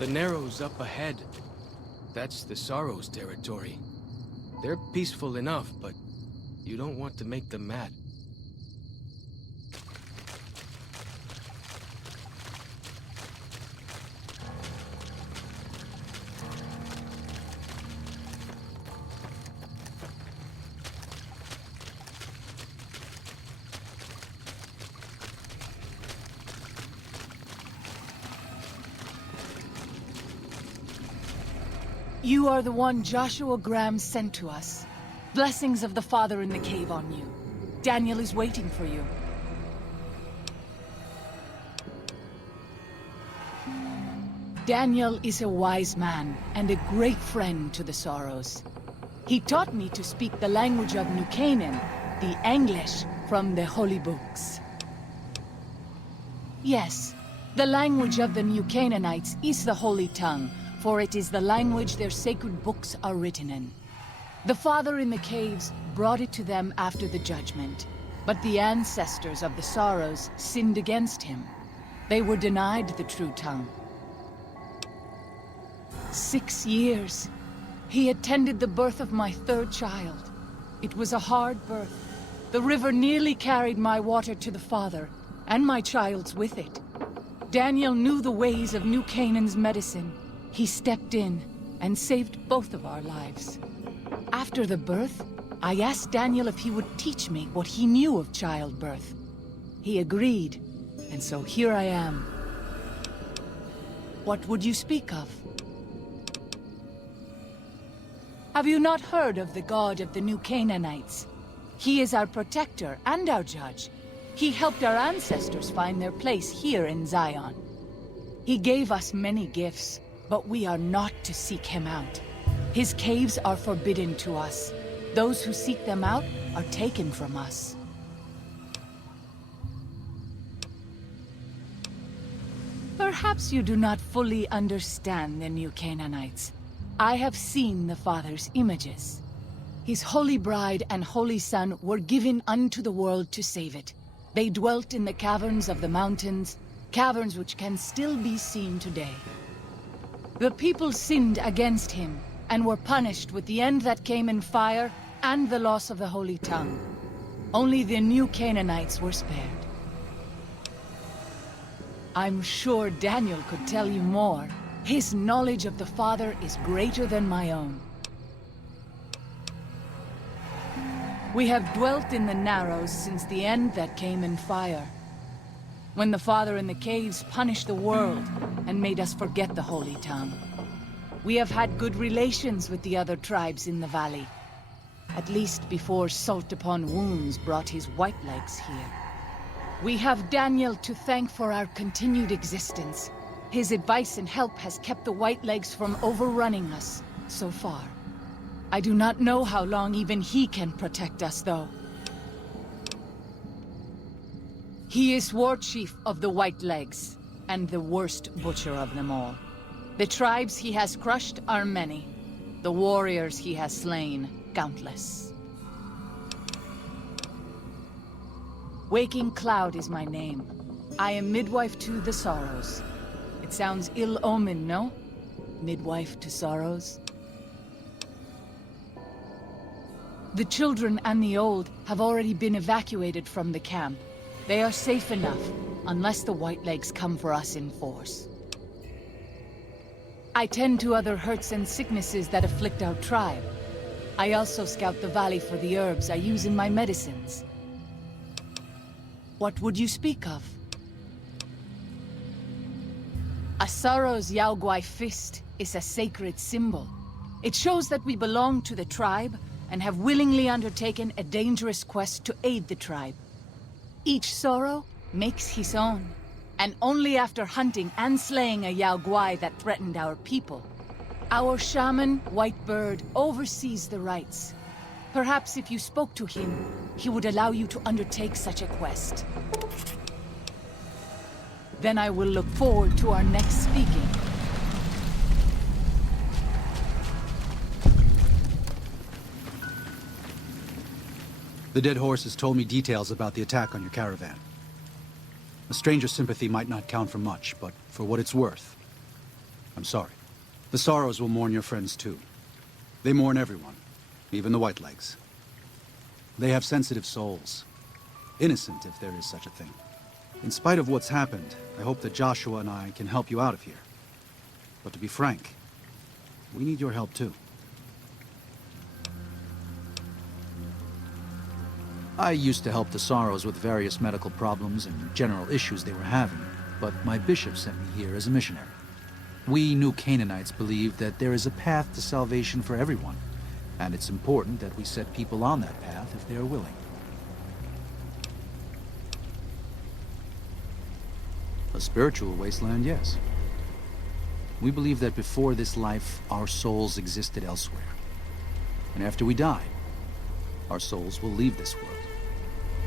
The Narrows up ahead. That's the Sorrows' territory. They're peaceful enough, but you don't want to make them mad. You are the one Joshua Graham sent to us. Blessings of the Father in the cave on you. Daniel is waiting for you. Daniel is a wise man and a great friend to the Sorrows. He taught me to speak the language of New Canaan, the English from the holy books. Yes, the language of the New Canaanites is the holy tongue, for it is the language their sacred books are written in. The Father in the caves brought it to them after the judgment, but the ancestors of the Sorrows sinned against him. They were denied the true tongue. 6 years. He attended the birth of my third child. It was a hard birth. The river nearly carried my water to the Father, and my child's with it. Daniel knew the ways of New Canaan's medicine. He stepped in and saved both of our lives. After the birth, I asked Daniel if he would teach me what he knew of childbirth. He agreed, and so here I am. What would you speak of? Have you not heard of the God of the New Canaanites? He is our protector and our judge. He helped our ancestors find their place here in Zion. He gave us many gifts, but we are not to seek him out. His caves are forbidden to us. Those who seek them out are taken from us. Perhaps you do not fully understand the New Canaanites. I have seen the Father's images. His holy bride and holy son were given unto the world to save it. They dwelt in the caverns of the mountains, caverns which can still be seen today. The people sinned against him, and were punished with the end that came in fire and the loss of the holy tongue. Only the New Canaanites were spared. I'm sure Daniel could tell you more. His knowledge of the Father is greater than my own. We have dwelt in the Narrows since the end that came in fire. When the Father in the caves punished the world and made us forget the holy tongue. We have had good relations with the other tribes in the valley. At least before Salt Upon Wounds brought his white legs here. We have Daniel to thank for our continued existence. His advice and help has kept the white legs from overrunning us so far. I do not know how long even he can protect us, though. He is war chief of the White Legs, and the worst butcher of them all. The tribes he has crushed are many. The warriors he has slain, countless. Waking Cloud is my name. I am midwife to the Sorrows. It sounds ill-omened, no? Midwife to Sorrows? The children and the old have already been evacuated from the camp. They are safe enough, unless the Whitelegs come for us in force. I tend to other hurts and sicknesses that afflict our tribe. I also scout the valley for the herbs I use in my medicines. What would you speak of? A Sorrow's Yaoguai fist is a sacred symbol. It shows that we belong to the tribe and have willingly undertaken a dangerous quest to aid the tribe. Each Sorrow makes his own, and only after hunting and slaying a Yaoguai that threatened our people. Our shaman, Whitebird, oversees the rites. Perhaps if you spoke to him, he would allow you to undertake such a quest. Then I will look forward to our next speaking. The dead horse has told me details about the attack on your caravan. A stranger's sympathy might not count for much, but for what it's worth, I'm sorry. The Sorrows will mourn your friends too. They mourn everyone, even the Whitelegs. They have sensitive souls. Innocent, if there is such a thing. In spite of what's happened, I hope that Joshua and I can help you out of here. But to be frank, we need your help too. I used to help the Sorrows with various medical problems and general issues they were having, but my bishop sent me here as a missionary. We New Canaanites believe that there is a path to salvation for everyone, and it's important that we set people on that path if they are willing. A spiritual wasteland, yes. We believe that before this life, our souls existed elsewhere. And after we die, our souls will leave this world.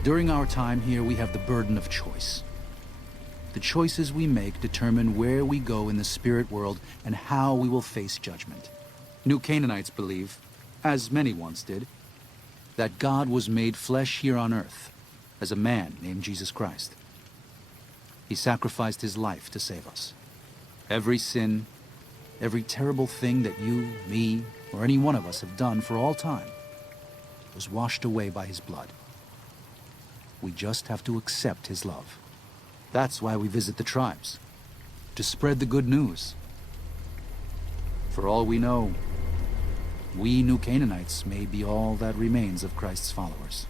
During our time here, we have the burden of choice. The choices we make determine where we go in the spirit world and how we will face judgment. New Canaanites believe, as many once did, that God was made flesh here on earth as a man named Jesus Christ. He sacrificed his life to save us. Every sin, every terrible thing that you, me, or any one of us have done for all time was washed away by his blood. We just have to accept his love. That's why we visit the tribes, to spread the good news. For all we know, we New Canaanites may be all that remains of Christ's followers.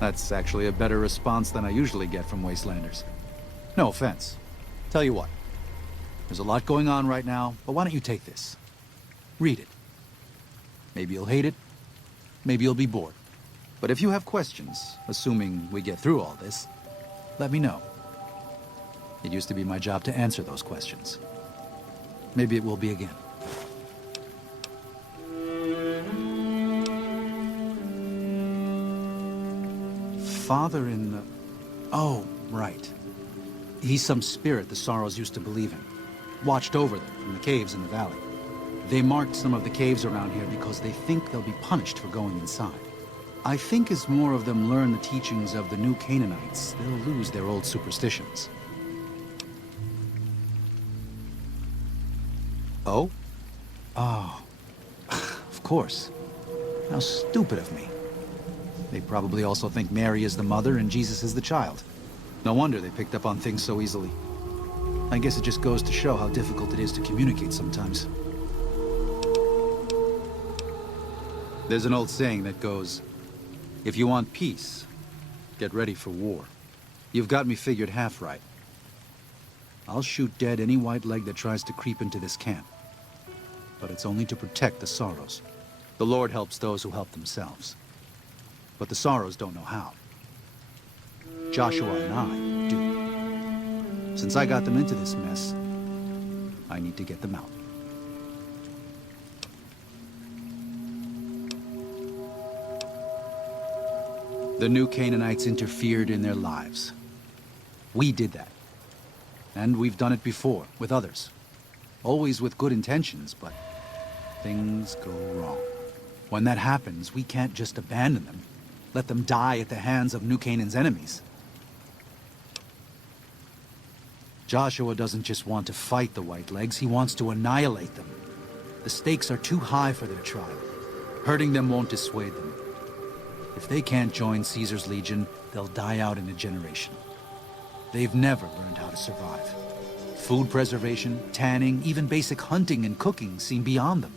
That's actually a better response than I usually get from Wastelanders. No offense. Tell you what, there's a lot going on right now, but why don't you take this? Read it. Maybe you'll hate it, maybe you'll be bored. But if you have questions, assuming we get through all this, let me know. It used to be my job to answer those questions. Maybe it will be again. Father in the... Oh, right. He's some spirit the Sorrows used to believe in. Watched over them from the caves in the valley. They marked some of the caves around here because they think they'll be punished for going inside. I think as more of them learn the teachings of the New Canaanites, they'll lose their old superstitions. Oh? Oh. Of course. How stupid of me. They probably also think Mary is the mother and Jesus is the child. No wonder they picked up on things so easily. I guess it just goes to show how difficult it is to communicate sometimes. There's an old saying that goes, if you want peace, get ready for war. You've got me figured half right. I'll shoot dead any white leg that tries to creep into this camp. But it's only to protect the Sorrows. The Lord helps those who help themselves. But the Sorrows don't know how. Joshua and I do. Since I got them into this mess, I need to get them out. The New Canaanites interfered in their lives. We did that. And we've done it before, with others. Always with good intentions, but things go wrong. When that happens, we can't just abandon them. Let them die at the hands of New Canaan's enemies. Joshua doesn't just want to fight the Whitelegs, he wants to annihilate them. The stakes are too high for their tribe. Hurting them won't dissuade them. If they can't join Caesar's legion, they'll die out in a generation. They've never learned how to survive. Food preservation, tanning, even basic hunting and cooking seem beyond them.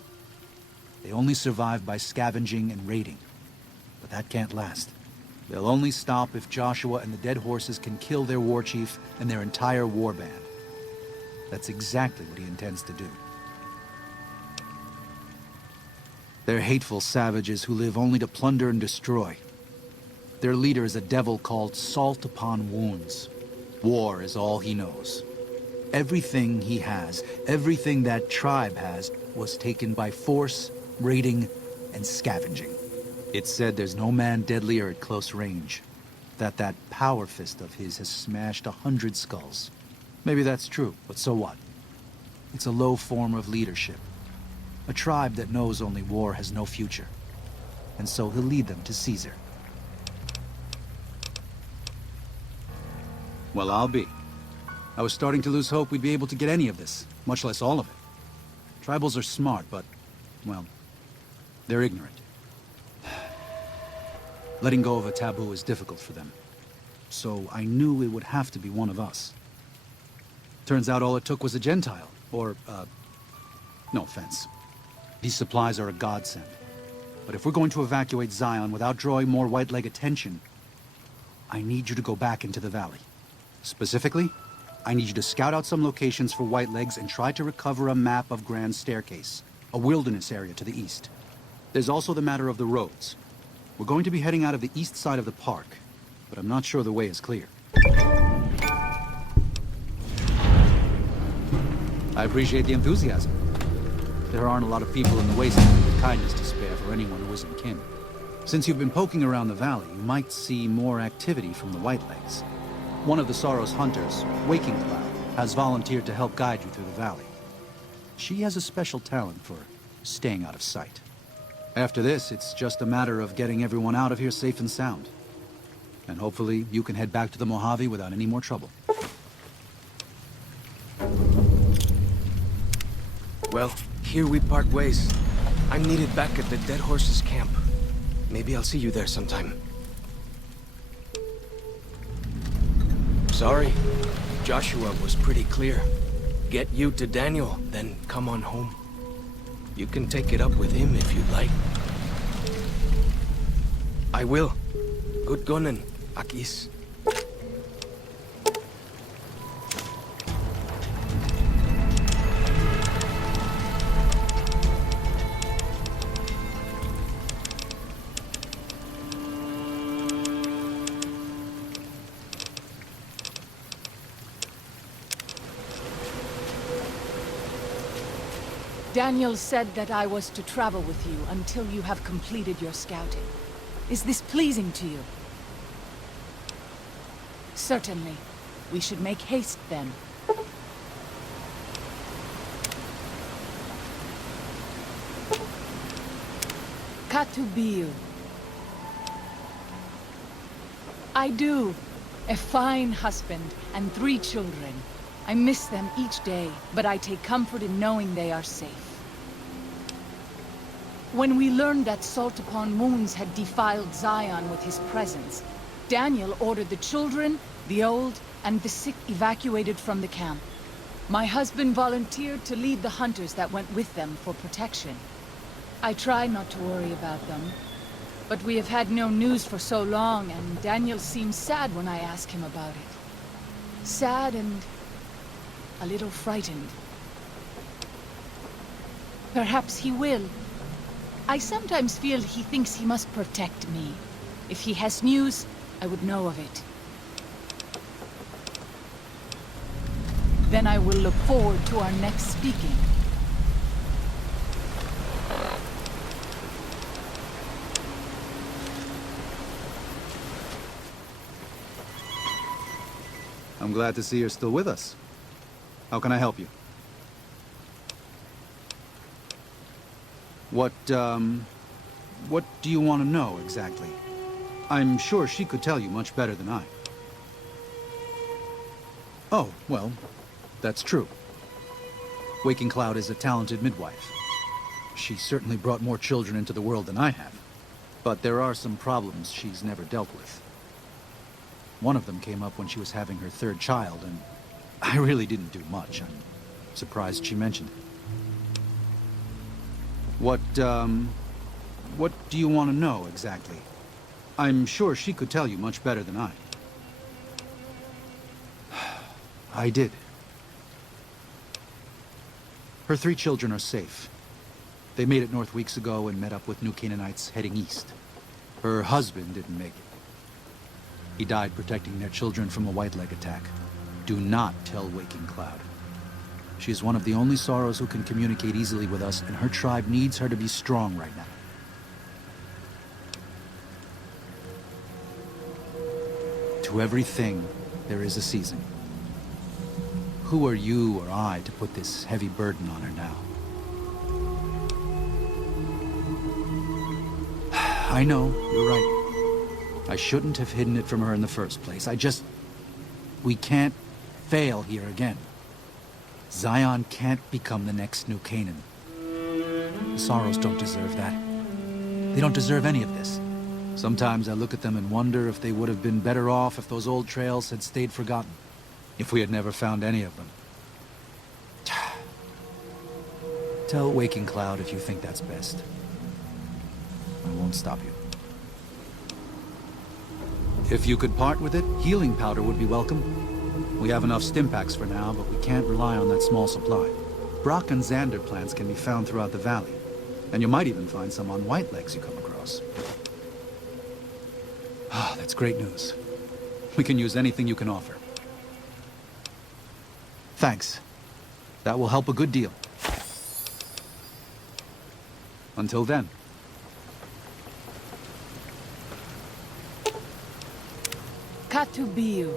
They only survive by scavenging and raiding. But that can't last. They'll only stop if Joshua and the dead horses can kill their war chief and their entire war band. That's exactly what he intends to do. They're hateful savages who live only to plunder and destroy. Their leader is a devil called Salt Upon Wounds. War is all he knows. Everything he has, everything that tribe has, was taken by force, raiding, and scavenging. It's said there's no man deadlier at close range. That power fist of his has smashed 100 skulls. Maybe that's true, but so what? It's a low form of leadership. A tribe that knows only war has no future. And so he'll lead them to Caesar. Well, I'll be. I was starting to lose hope we'd be able to get any of this, much less all of it. Tribals are smart, but, well, they're ignorant. Letting go of a taboo is difficult for them. So I knew it would have to be one of us. Turns out all it took was a Gentile, or, no offense. These supplies are a godsend. But if we're going to evacuate Zion without drawing more white leg attention, I need you to go back into the valley. Specifically, I need you to scout out some locations for white legs and try to recover a map of Grand Staircase, a wilderness area to the east. There's also the matter of the roads. We're going to be heading out of the east side of the park, but I'm not sure the way is clear. I appreciate the enthusiasm. There aren't a lot of people in the wasteland with kindness to spare for anyone who isn't kin. Since you've been poking around the valley, you might see more activity from the Whitelegs. One of the Sorrow's hunters, Waking Cloud, has volunteered to help guide you through the valley. She has a special talent for staying out of sight. After this, it's just a matter of getting everyone out of here safe and sound. And hopefully, you can head back to the Mojave without any more trouble. Well, here we part ways. I'm needed back at the Dead Horses camp. Maybe I'll see you there sometime. Sorry. Joshua was pretty clear. Get you to Daniel, then come on home. You can take it up with him if you'd like. I will. Good gunning, Akis. Daniel said that I was to travel with you until you have completed your scouting. Is this pleasing to you? Certainly. We should make haste then. Katubiu. I do. A fine husband and 3 children. I miss them each day, but I take comfort in knowing they are safe. When we learned that Salt Upon Wounds had defiled Zion with his presence, Daniel ordered the children, the old, and the sick evacuated from the camp. My husband volunteered to lead the hunters that went with them for protection. I try not to worry about them, but we have had no news for so long, and Daniel seems sad when I ask him about it. Sad and a little frightened. Perhaps he will. I sometimes feel he thinks he must protect me. If he has news, I would know of it. Then I will look forward to our next speaking. I'm glad to see you're still with us. How can I help you? What do you want to know, exactly? I'm sure she could tell you much better than I. Oh, well, that's true. Waking Cloud is a talented midwife. She certainly brought more children into the world than I have. But there are some problems she's never dealt with. One of them came up when she was having her 3rd child, and I really didn't do much. I'm surprised she mentioned it. What do you want to know, exactly? I'm sure she could tell you much better than I. I did. Her 3 children are safe. They made it north weeks ago and met up with New Canaanites heading east. Her husband didn't make it. He died protecting their children from a white-leg attack. Do not tell Waking Cloud. She is one of the only Sorrows who can communicate easily with us, and her tribe needs her to be strong right now. To everything, there is a season. Who are you or I to put this heavy burden on her now? I know, you're right. I shouldn't have hidden it from her in the first place. We can't fail here again. Zion can't become the next New Canaan. The Sorrows don't deserve that. They don't deserve any of this. Sometimes I look at them and wonder if they would have been better off if those old trails had stayed forgotten. If we had never found any of them. Tell Waking Cloud if you think that's best. I won't stop you. If you could part with it, healing powder would be welcome. We have enough stim packs for now, but we can't rely on that small supply. Brock and Xander plants can be found throughout the valley. And you might even find some on Whitelegs you come across. Ah, that's great news. We can use anything you can offer. Thanks. That will help a good deal. Until then. Katubiu.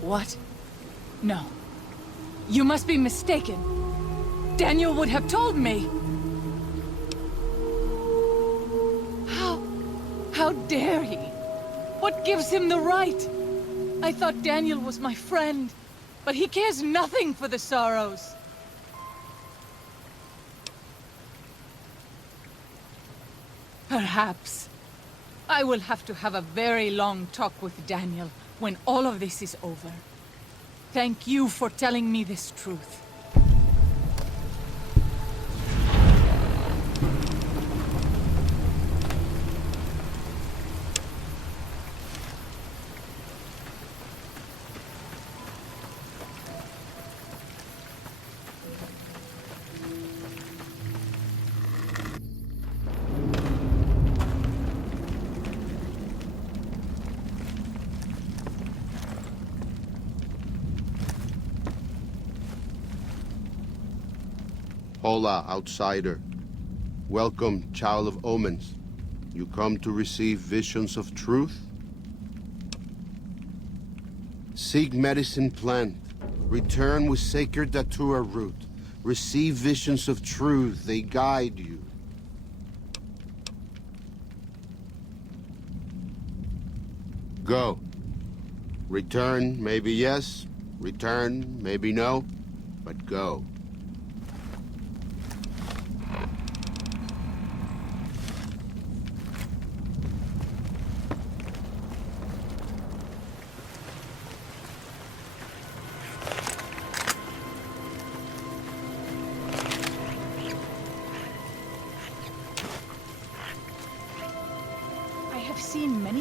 What? No. You must be mistaken. Daniel would have told me. How dare he? What gives him the right? I thought Daniel was my friend, but he cares nothing for the Sorrows. Perhaps. I will have to have a very long talk with Daniel when all of this is over. Thank you for telling me this truth. Hola, outsider. Welcome, child of omens. You come to receive visions of truth? Seek medicine plant. Return with sacred datura root. Receive visions of truth. They guide you. Go. Return, maybe yes. Return, maybe no. But go.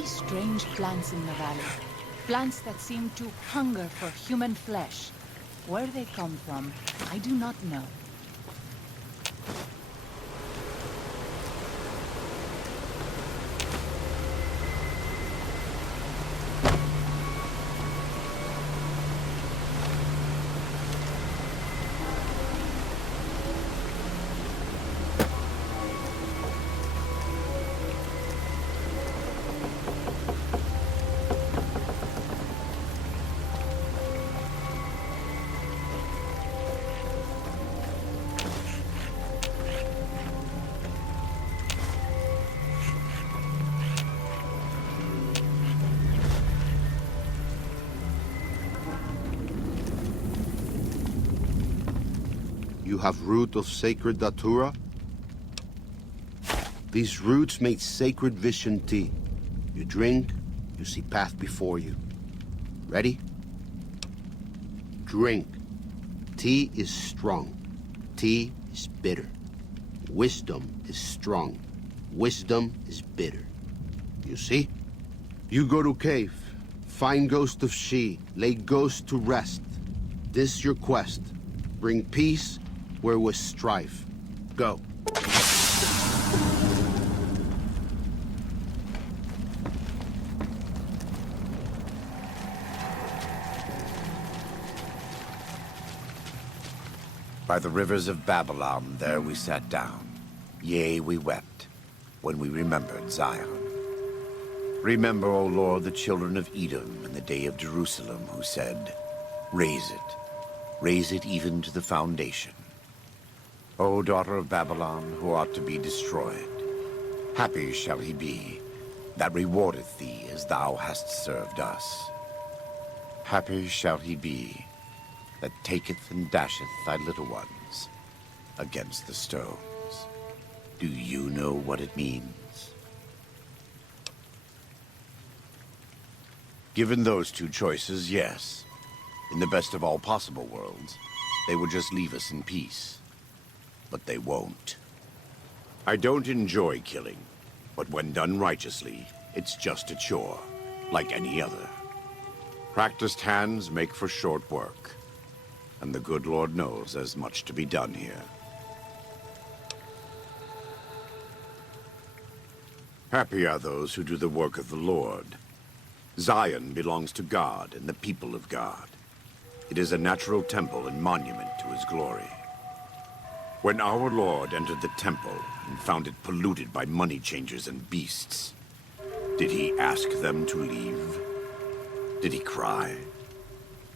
Strange plants in the valley. Plants that seem to hunger for human flesh. Where they come from, I do not know. You have root of sacred datura? These roots make sacred vision tea. You drink, you see path before you. Ready? Drink. Tea is strong. Tea is bitter. Wisdom is strong. Wisdom is bitter. You see? You go to cave. Find ghost of she. Lay ghost to rest. This your quest. Bring peace where was strife. Go. By the rivers of Babylon, there we sat down. Yea, we wept, when we remembered Zion. Remember, O Lord, the children of Edom in the day of Jerusalem, who said, raise it even to the foundation. O daughter of Babylon, who ought to be destroyed, happy shall he be, that rewardeth thee as thou hast served us. Happy shall he be that taketh and dasheth thy little ones against the stones. Do you know what it means? Given those two choices, yes. In the best of all possible worlds, they would just leave us in peace. But they won't. I don't enjoy killing, but when done righteously, it's just a chore, like any other. Practiced hands make for short work, and the good Lord knows there's much to be done here. Happy are those who do the work of the Lord. Zion belongs to God and the people of God. It is a natural temple and monument to his glory. When our Lord entered the temple and found it polluted by money changers and beasts, did he ask them to leave? Did he cry?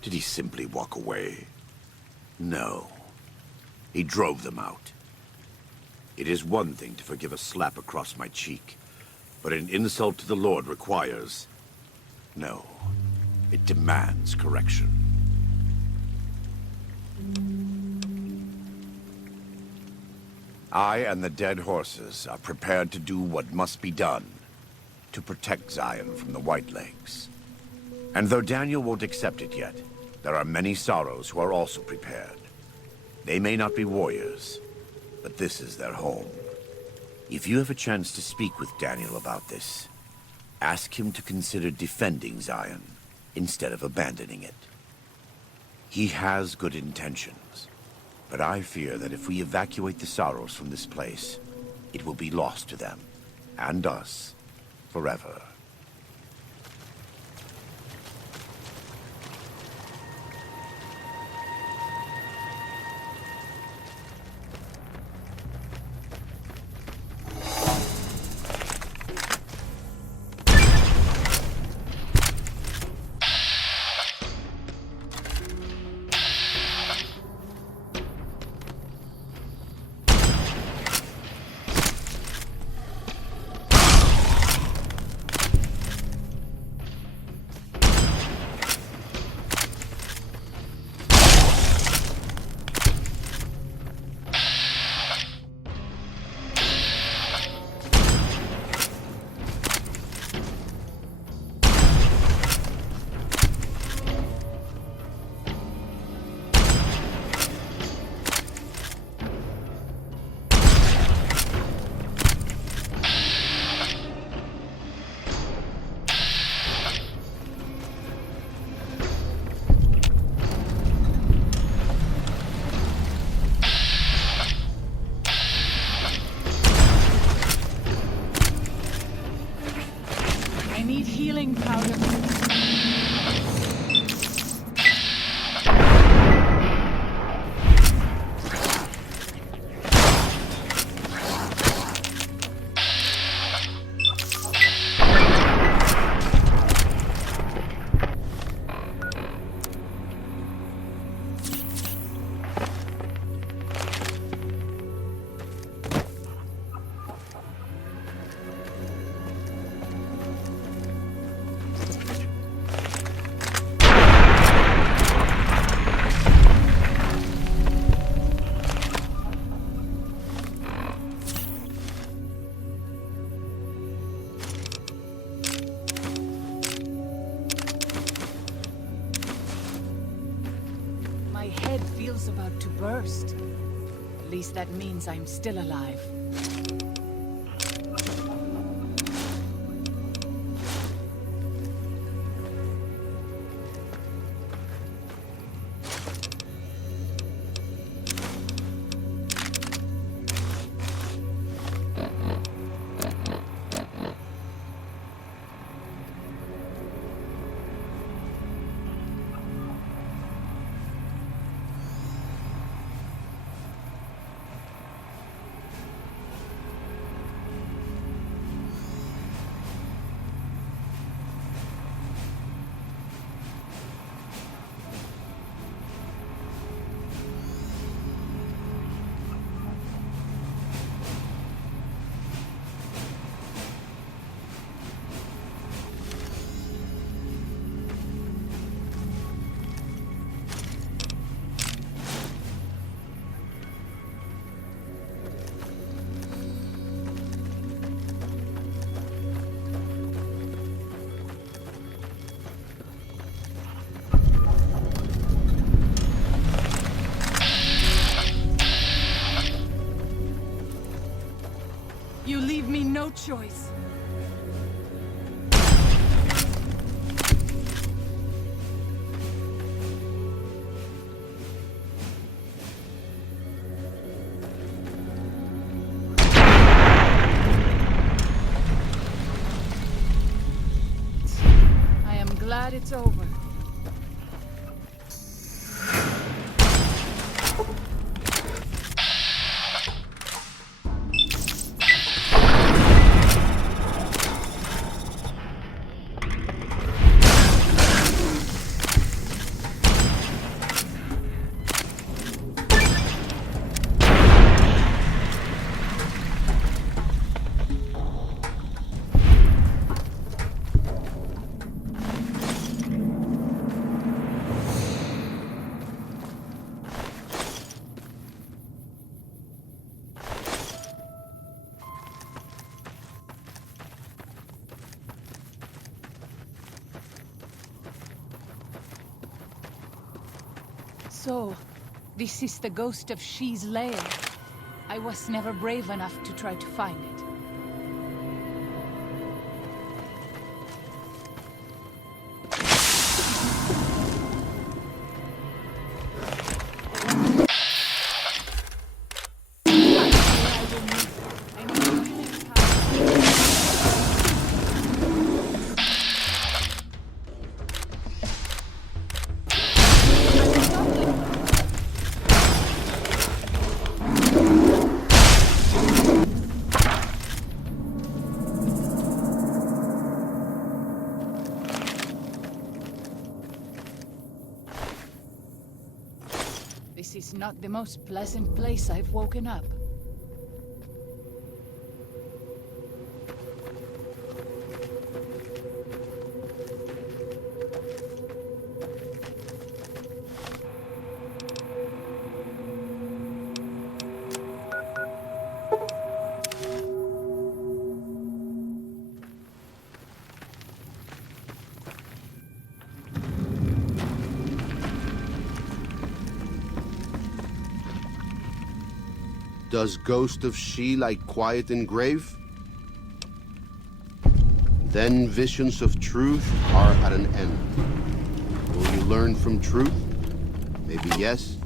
Did he simply walk away? No. He drove them out. It is one thing to forgive a slap across my cheek, but an insult to the Lord requires... No. It demands correction. I and the dead horses are prepared to do what must be done to protect Zion from the Whitelegs. And though Daniel won't accept it yet, there are many sorrows who are also prepared. They may not be warriors, but this is their home. If you have a chance to speak with Daniel about this, ask him to consider defending Zion instead of abandoning it. He has good intentions, but I fear that if we evacuate the sorrows from this place, it will be lost to them, and us, forever. Healing powder. My head feels about to burst. At least that means I'm still alive. You leave me no choice. I am glad it's over. So, this is the ghost of She's lair. I was never brave enough to try to find it. This is not the most pleasant place I've woken up. Does Ghost of She like quiet and grave? Then visions of truth are at an end. Will you learn from truth? Maybe yes,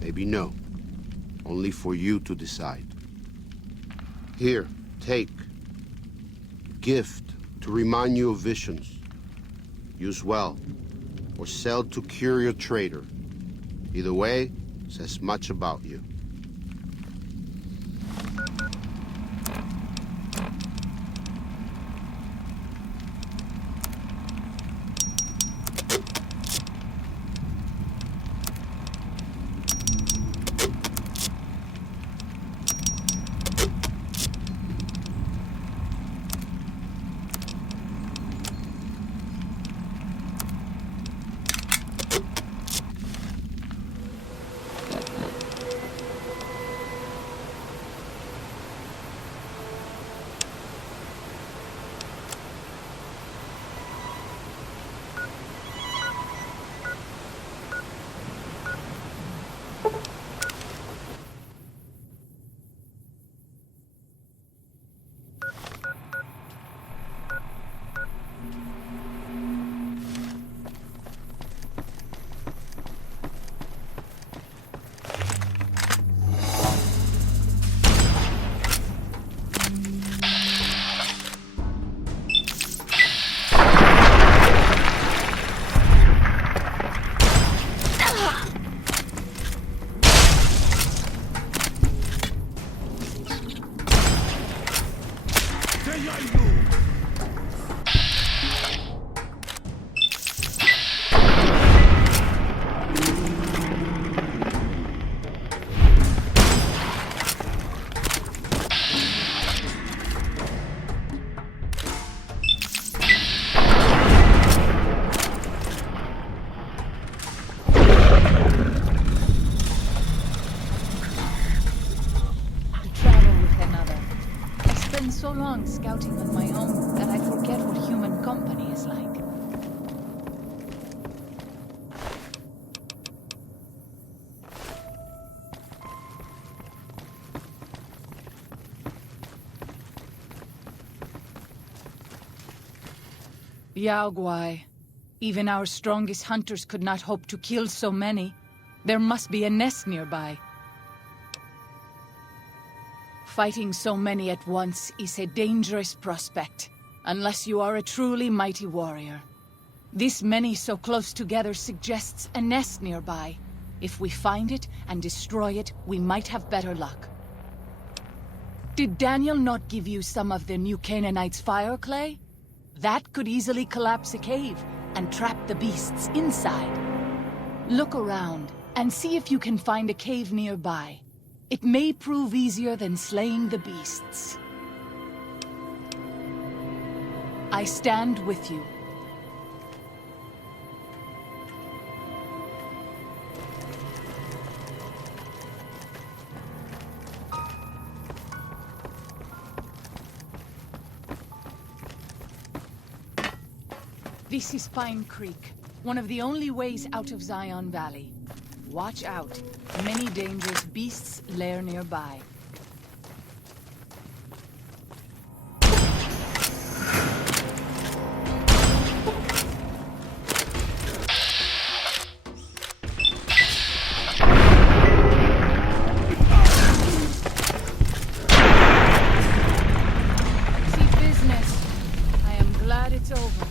maybe no. Only for you to decide. Here, take. Gift to remind you of visions. Use well, or sell to curious trader. Either way, says much about you. So long scouting on my own that I forget what human company is like. Yao Guai. Even our strongest hunters could not hope to kill so many. There must be a nest nearby. Fighting so many at once is a dangerous prospect, unless you are a truly mighty warrior. This many so close together suggests a nest nearby. If we find it and destroy it, we might have better luck. Did Daniel not give you some of the new Canaanites' fire clay? That could easily collapse a cave and trap the beasts inside. Look around and see if you can find a cave nearby. It may prove easier than slaying the beasts. I stand with you. This is Pine Creek, one of the only ways out of Zion Valley. Watch out. Many dangerous beasts lair nearby. See business. I am glad it's over.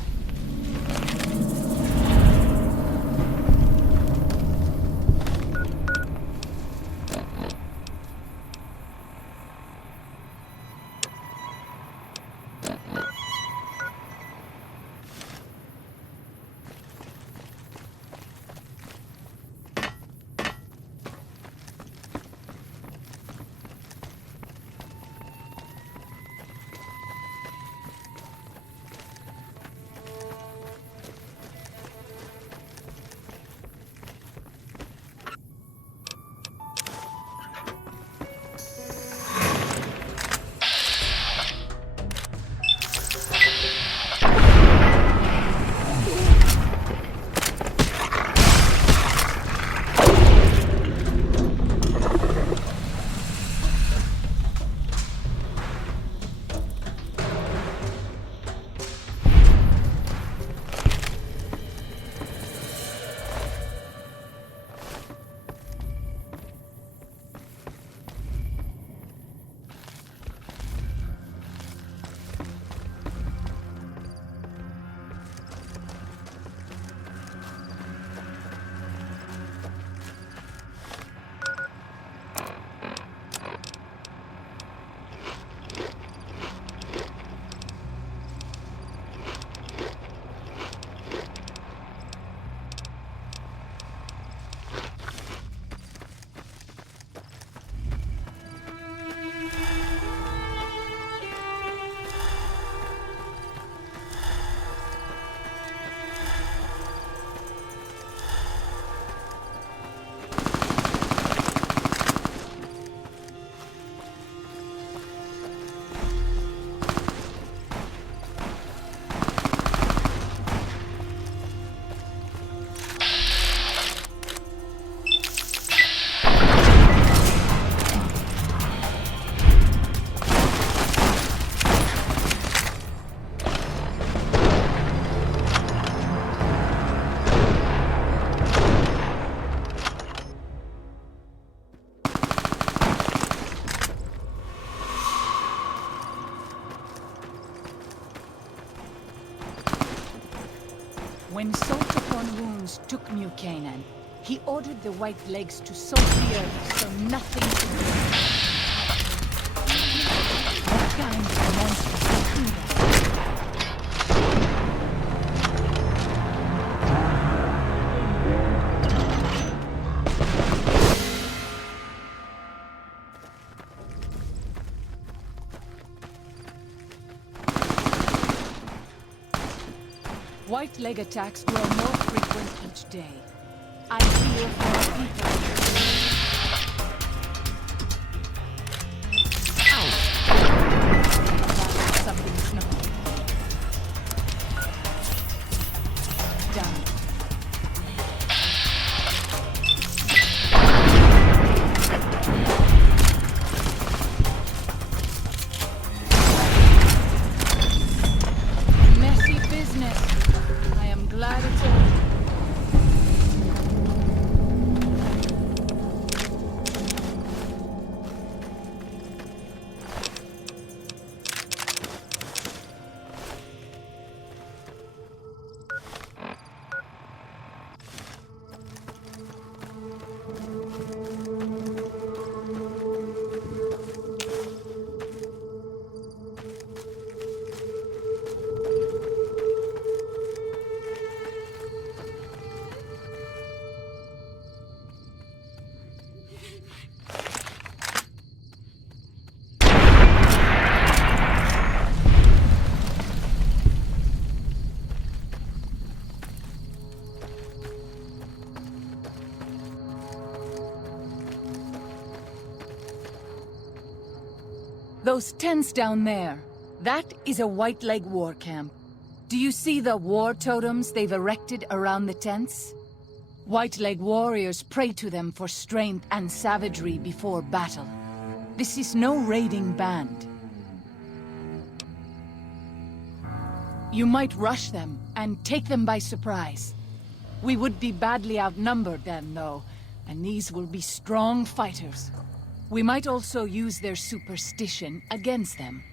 When Salt upon Wounds took New Canaan, he ordered the White Legs to soak the earth so nothing could live. What kind of monsters do that? White leg attacks grow more frequent each day. I fear for our people. Ow! Something snuffling. Down. Messy business. Those tents down there, that is a White Leg war camp. Do you see the war totems they've erected around the tents? White Leg warriors pray to them for strength and savagery before battle. This is no raiding band. You might rush them and take them by surprise. We would be badly outnumbered then, though, and these will be strong fighters. We might also use their superstition against them.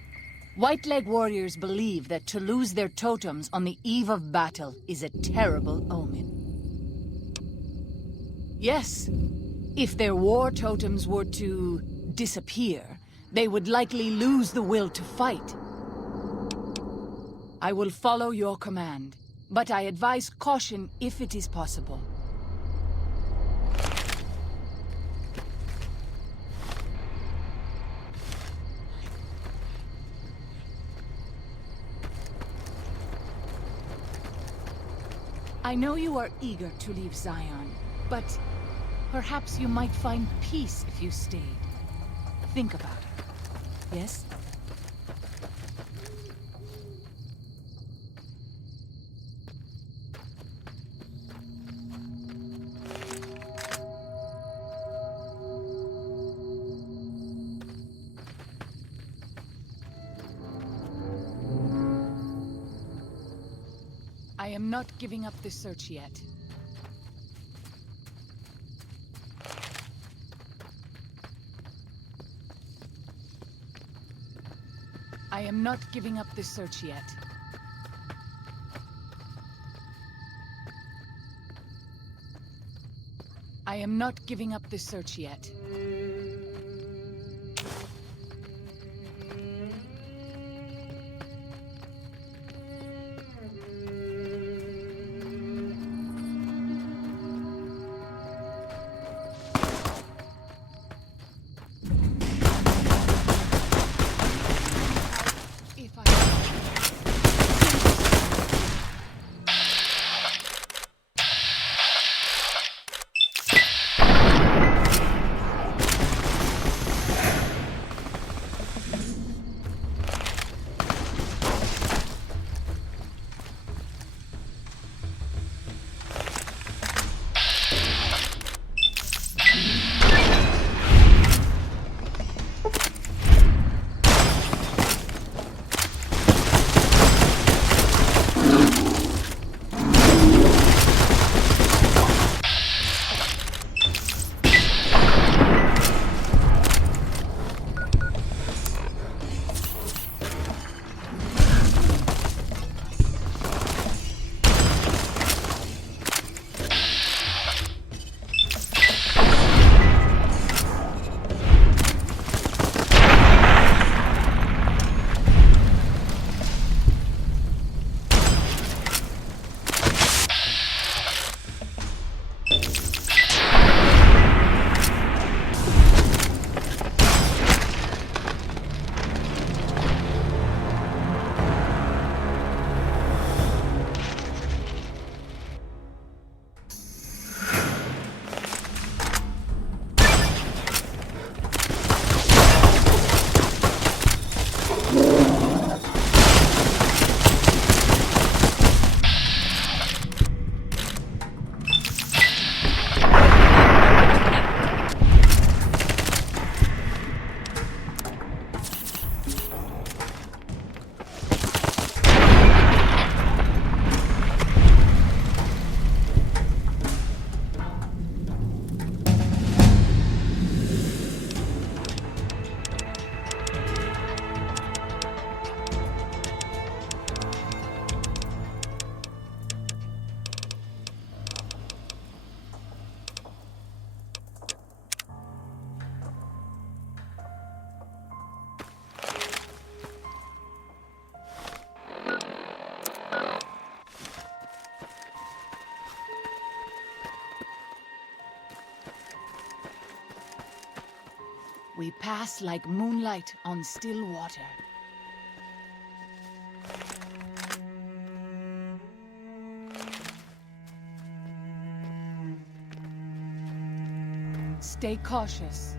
White Leg warriors believe that to lose their totems on the eve of battle is a terrible omen. Yes, if their war totems were to disappear, they would likely lose the will to fight. I will follow your command, but I advise caution if it is possible. I know you are eager to leave Zion, but perhaps you might find peace if you stayed. Think about it. Yes? I am not giving up the search yet. I am not giving up the search yet. I am not giving up the search yet. We pass like moonlight on still water. Stay cautious.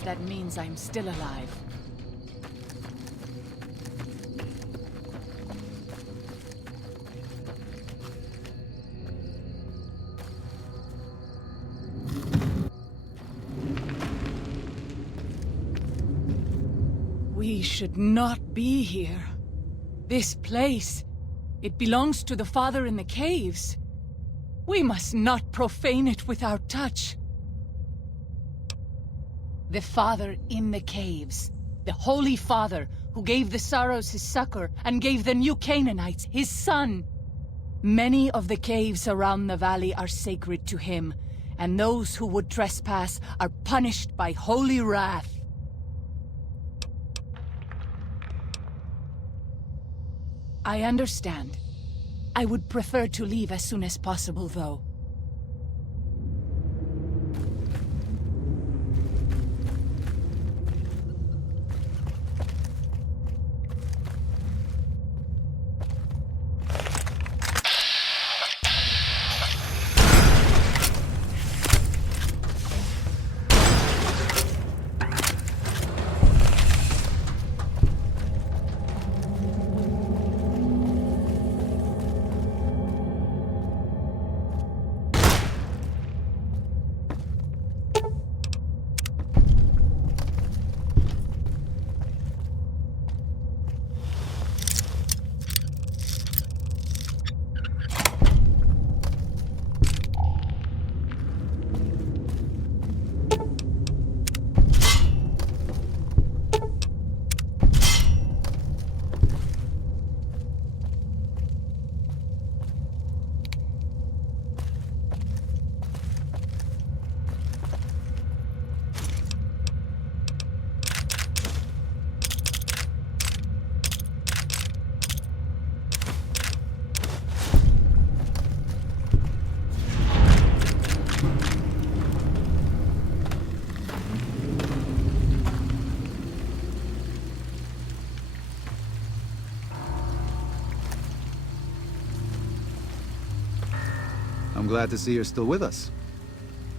guess that means I'm still alive. We should not be here. This place, it belongs to the Father in the caves. We must not profane it with our touch. The Father in the caves, the Holy Father who gave the Sorrows his succor and gave the new Canaanites his son. Many of the caves around the valley are sacred to him, and those who would trespass are punished by holy wrath. I understand. I would prefer to leave as soon as possible, though. I'm glad to see you're still with us.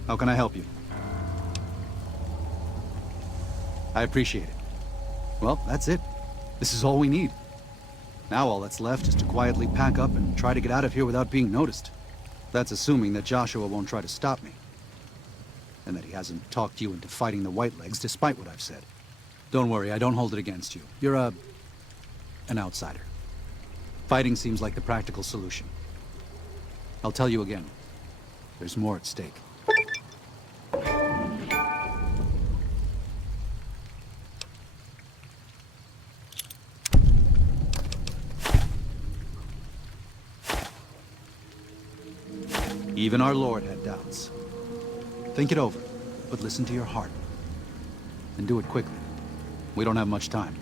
How can I help you? I appreciate it. Well, that's it. This is all we need. Now all that's left is to quietly pack up and try to get out of here without being noticed. That's assuming that Joshua won't try to stop me. And that he hasn't talked you into fighting the Whitelegs despite what I've said. Don't worry, I don't hold it against you. You're an outsider. Fighting seems like the practical solution. I'll tell you again. There's more at stake. Even our Lord had doubts. Think it over, but listen to your heart. And do it quickly. We don't have much time.